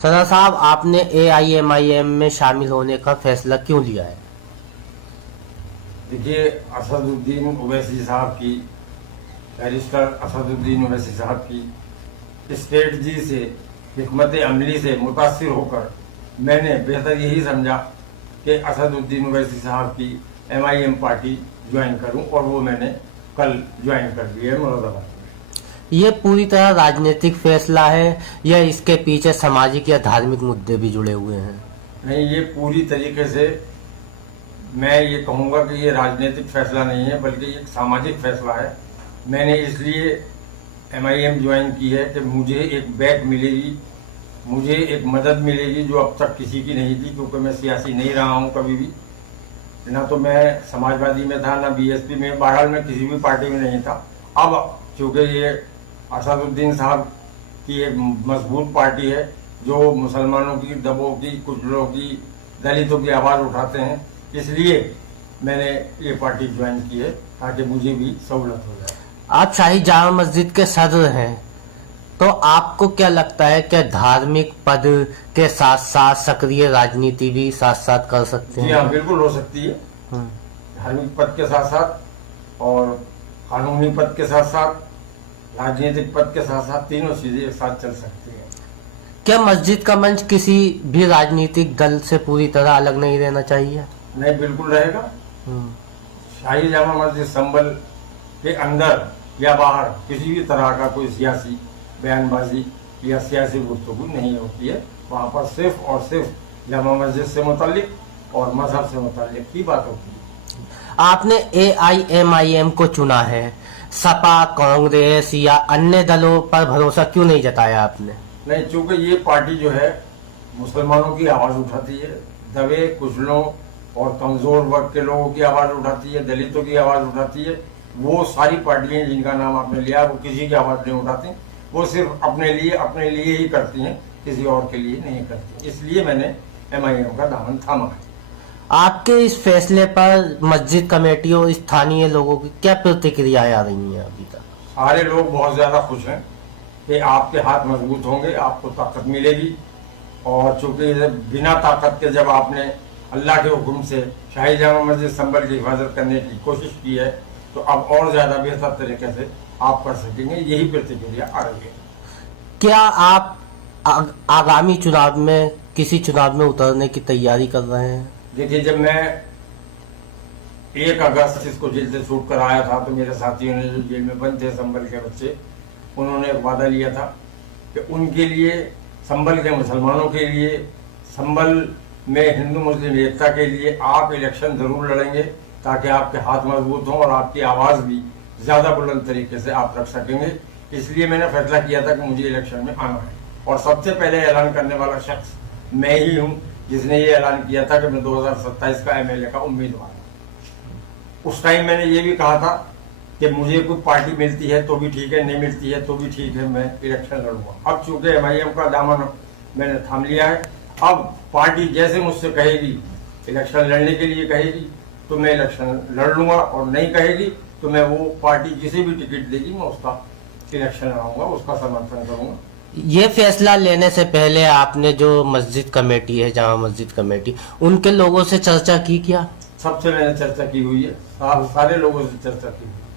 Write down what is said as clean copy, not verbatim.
सना साहब, आपने एआईएमआईएम में शामिल होने का फैसला क्यों लिया है? देखिए, असदुद्दीन ओवैसी साहब की, बैरिस्टर असदुद्दीन ओवैसी साहब की स्ट्रेटजी से, हिकमत अमली से मुतासिर होकर मैंने बेहतर यही समझा कि असदुद्दीन ओवैसी साहब की एमआईएम पार्टी ज्वाइन करूं, और वो मैंने कल ज्वाइन कर ली है मुरादाबाद में। ये पूरी तरह राजनीतिक फैसला है या इसके पीछे सामाजिक या धार्मिक मुद्दे भी जुड़े हुए हैं? नहीं, ये पूरी तरीके से मैं ये कहूँगा कि ये राजनीतिक फैसला नहीं है, बल्कि एक सामाजिक फैसला है। मैंने इसलिए एमआईएम ज्वाइन की है कि मुझे एक बैक मिलेगी, मुझे एक मदद मिलेगी जो अब तक किसी की नहीं थी, क्योंकि मैं सियासी नहीं रहा हूँ कभी भी। ना तो मैं समाजवादी में था, ना बीएसपी में, बहरहाल मैं किसी भी पार्टी में नहीं था। अब चूँकि ये असदुद्दीन साहब की एक मजबूत पार्टी है जो मुसलमानों की, दबों की, कुचलों की, दलितों की आवाज़ उठाते हैं, इसलिए मैंने ये पार्टी ज्वाइन की है ताकि मुझे भी सहूलत हो जाए। आप शाही जामा मस्जिद के सदर हैं, तो आपको क्या लगता है कि धार्मिक पद के साथ साथ सक्रिय राजनीति भी साथ साथ कर सकते जी हैं? हाँ, बिल्कुल हो सकती है। धार्मिक पद के साथ साथ और कानूनी पद के साथ साथ, राजनीतिक पद के साथ साथ, तीनों चीजें एक साथ चल सकती हैं। क्या मस्जिद का मंच किसी भी राजनीतिक दल से पूरी तरह अलग नहीं रहना चाहिए? नहीं, बिल्कुल रहेगा। शाही जामा मस्जिद संभल के अंदर या बाहर किसी भी तरह का कोई सियासी बयानबाजी या सियासी गुफ्तगू नहीं होती है। वहाँ पर सिर्फ और सिर्फ जामा मस्जिद से मुताल्लिक और मजहब से मुताल्लिक की बात होती है। आपने एआईएमआईएम को चुना है, सपा, कांग्रेस या अन्य दलों पर भरोसा क्यों नहीं जताया आपने? नहीं, चूंकि ये पार्टी जो है मुसलमानों की आवाज़ उठाती है, दबे कुचलों और कमज़ोर वर्ग के लोगों की आवाज़ उठाती है, दलितों की आवाज़ उठाती है। वो सारी पार्टियां जिनका नाम आपने लिया, वो किसी की आवाज़ नहीं उठाती, वो सिर्फ अपने लिए ही करती हैं, किसी और के लिए नहीं करती। इसलिए मैंने एमआईएम का दामन थामा है। आपके इस फैसले पर मस्जिद कमेटी और स्थानीय लोगों की क्या प्रतिक्रियाएं आ रही हैं अभी तक? सारे लोग बहुत ज़्यादा खुश हैं कि आपके हाथ मजबूत होंगे, आपको ताकत मिलेगी। और चूंकि बिना ताकत के जब आपने अल्लाह के हुक्म से शाही जामा मस्जिद संभल की हिफाजत करने की कोशिश की है, तो अब और ज़्यादा बेहतर तरीके से आप कर सकेंगे। यही प्रतिक्रिया आ रही है। क्या आप आगामी चुनाव में किसी चुनाव में उतरने की तैयारी कर रहे हैं? देखिए, जब मैं 1 अगस्त इसको जेल से छूट कर आया था, तो मेरे साथियों ने जो जेल में बंद थे संभल के बच्चे, उन्होंने एक वादा लिया था कि उनके लिए, संभल के मुसलमानों के लिए, संभल में हिंदू मुस्लिम एकता के लिए आप इलेक्शन जरूर लड़ेंगे, ताकि आपके हाथ मजबूत हों और आपकी आवाज़ भी ज़्यादा बुलंद तरीके से आप रख सकेंगे। इसलिए मैंने फैसला किया था कि मुझे इलेक्शन में आना है। और सबसे पहले ऐलान करने वाला शख्स मैं ही हूँ, जिसने ये ऐलान किया था कि मैं 2027 का एमएलए का उम्मीदवार हूँ। उस टाइम मैंने ये भी कहा था कि मुझे कोई पार्टी मिलती है तो भी ठीक है, नहीं मिलती है तो भी ठीक है, मैं इलेक्शन लड़ूंगा। अब चूंकि एमआईएम का दामन मैंने थाम लिया है, अब पार्टी जैसे मुझसे कहेगी, इलेक्शन लड़ने के लिए कहेगी, तो मैं इलेक्शन लड़ लूंगा, और नहीं कहेगी तो मैं वो पार्टी जिसे भी टिकट देगी मैं उसका इलेक्शन लड़ाऊंगा, उसका समर्थन करूंगा। ये फैसला लेने से पहले आपने जो मस्जिद कमेटी है, जामा मस्जिद कमेटी, उनके लोगों से चर्चा की क्या? सबसे मैंने चर्चा की हुई है, सारे लोगों से चर्चा की हुई है।